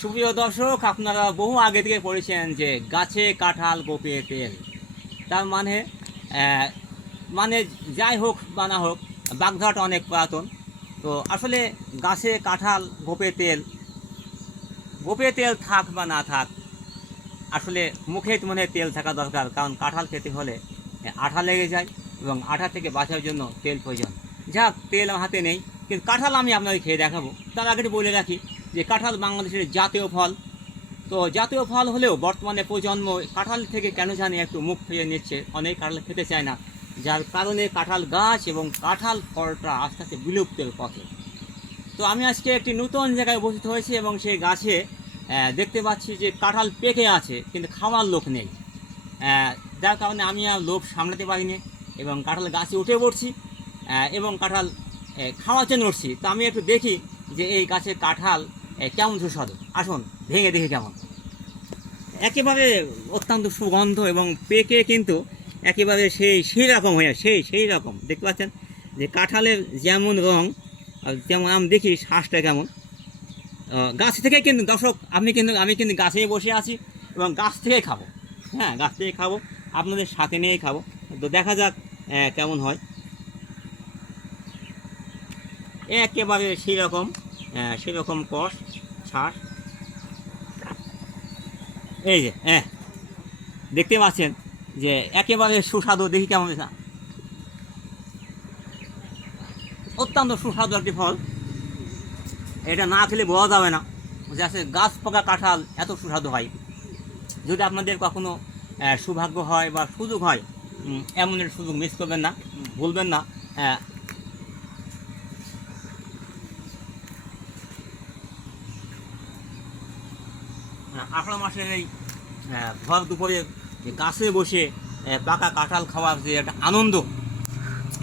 সুপ্রিয় দর্শক, আপনারা বহু আগে থেকে পড়েছেন যে গাছে কাঁঠাল গোপে তেল। তার মানে মানে যাই হোক বা না হোক, বাগধাট অনেক পুরাতন। তো আসলে গাছে কাঁঠাল গোপে তেল থাক বা না থাক, আসলে মুখে মনে হয় তেল থাকা দরকার। কারণ কাঁঠাল খেতে হলে আঠা লেগে যায় এবং আঠা থেকে বাঁচার জন্য তেল প্রয়োজন। যাক, তেল আমার হাতে নেই, কিন্তু কাঁঠাল আমি আপনাকে খেয়ে দেখাবো। তার আগে বলে রাখি যে কাঁঠাল বাংলাদেশের জাতীয় ফল। তো জাতীয় ফল হলেও বর্তমানে প্রজন্ম কাঁঠাল থেকে কেন জানি একটু মুখ ফিরিয়ে নিচ্ছে, অনেক কাঁঠাল খেতে চায় না, যার কারণে কাঁঠাল গাছ এবং কাঁঠাল ফলটা আস্তে আস্তে বিলুপ্তের পথে। তো আমি আজকে একটি নতুন জায়গায় উপস্থিত হয়েছি এবং সেই গাছে দেখতে পাচ্ছি যে কাঁঠাল পেকে আছে, কিন্তু খাওয়ার লোক নেই। যার কারণে আমি আর লোভ সামলাতে পারিনি এবং কাঁঠাল গাছে উঠে পড়ছি এবং কাঁঠাল খাওয়ার জন্য উঠছি। তো আমি একটু দেখি যে এই গাছের কাঁঠাল কেমন সুস্বাদু। আসুন ভেঙে দেখি কেমন। একেবারে অত্যন্ত সুগন্ধ এবং পেকে কিন্তু একেবারে সেই রকম হয়ে সেই রকম দেখতে পাচ্ছেন যে কাঁঠালের যেমন রং, যেমন আমি দেখি শ্বাসটা কেমন। গাছ থেকে কিন্তু দর্শক আমি কিন্তু গাছেই বসে আছি এবং গাছ থেকেই খাবো। হ্যাঁ, গাছ থেকে খাবো, আপনাদের সাথে নিয়েই খাবো। তো দেখা যাক কেমন হয়। একেবারে সেই রকম কষ শ্বাস। এই যে দেখতে পাচ্ছেন যে একেবারে সুস্বাদু। দেখি কেমন, অত্যন্ত সুস্বাদু একটি ফল। এটা না খেলে বোঝা যাবে না যে আসলে গাছ পাকা কাঁঠাল এত সুস্বাদু হয়। যদি আপনাদের কখনো সৌভাগ্য হয় বা সুযোগ হয়, এমন একটা সুযোগ মিস করবেন না, ভুলবেন না। আষাঢ় মাসের এই ভর দুপুরে গাছে বসে পাকা কাঁঠাল খাওয়ার যে একটা আনন্দ,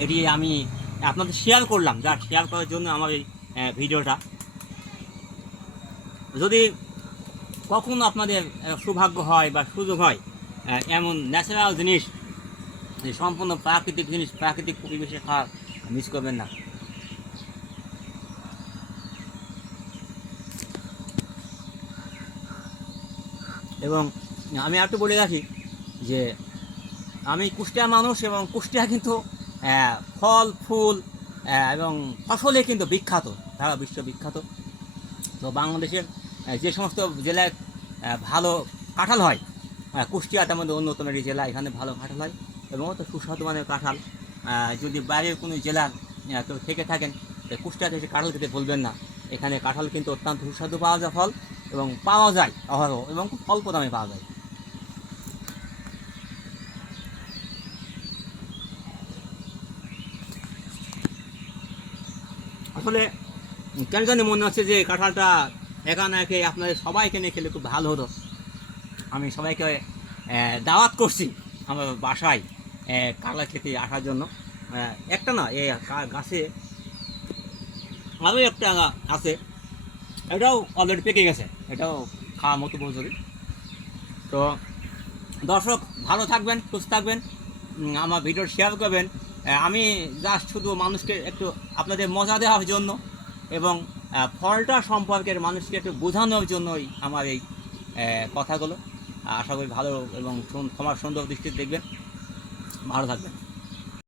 এটি আমি আপনাদের শেয়ার করলাম। যা শেয়ার করার জন্য আমার এই ভিডিওটা। যদি কখনো আপনাদের সৌভাগ্য হয় বা সুযোগ হয়, এমন ন্যাচারাল জিনিস, সম্পূর্ণ প্রাকৃতিক জিনিস, প্রাকৃতিক পরিবেশে খাওয়ার মিস করবেন না। এবং আমি একটু বলে রাখি যে আমি কুষ্টিয়া মানুষ এবং কুষ্টিয়া কিন্তু ফল ফুল এবং ফসলে কিন্তু বিখ্যাত, সারা বিশ্ব বিখ্যাত। তো বাংলাদেশের যে সমস্ত জেলায় ভালো কাঁঠাল হয়, কুষ্টিয়া তার মধ্যে অন্যতম একটি জেলা। এখানে ভালো কাঁঠাল হয় এবং অত সুস্বাদু মানের কাঁঠাল। যদি বাইরের কোনো জেলার কেউ থেকে থাকেন, কুষ্টিয়াতে এসে কাঁঠাল খেতে ভুলবেন না। এখানে কাঁঠাল কিন্তু অত্যন্ত সুস্বাদু পাওয়া যায় ফল, এবং পাওয়া যায় অহরহ এবং খুব অল্প দামে পাওয়া যায়। আসলে কেন জানি মনে হচ্ছে যে কাঁঠালটা একা না একে আপনাদের সবাইকে নিয়ে খেলে খুব ভালো হতো। আমি সবাইকে দাওয়াত করছি আমার বাসায় কাঁঠাল খেতে আসার জন্য। একটা না, এই গাছে আরও একটা আছে, এটাও অলরেডি পেকে গেছে, এটাও খাওয়ার মতো উপযোগী। তো দর্শক, ভালো থাকবেন, সুস্থ থাকবেন, আমার ভিডিও শেয়ার করবেন। আমি জাস্ট শুধু মানুষকে একটু আপনাদের মজা দেওয়ার জন্য এবং ফলটা সম্পর্কের মানুষকে একটু বোঝানোর জন্যই আমার এই কথাগুলো। আশা করি ভালো এবং ক্ষমার সুন্দর দৃষ্টিতে দেখবেন। ভালো থাকবেন।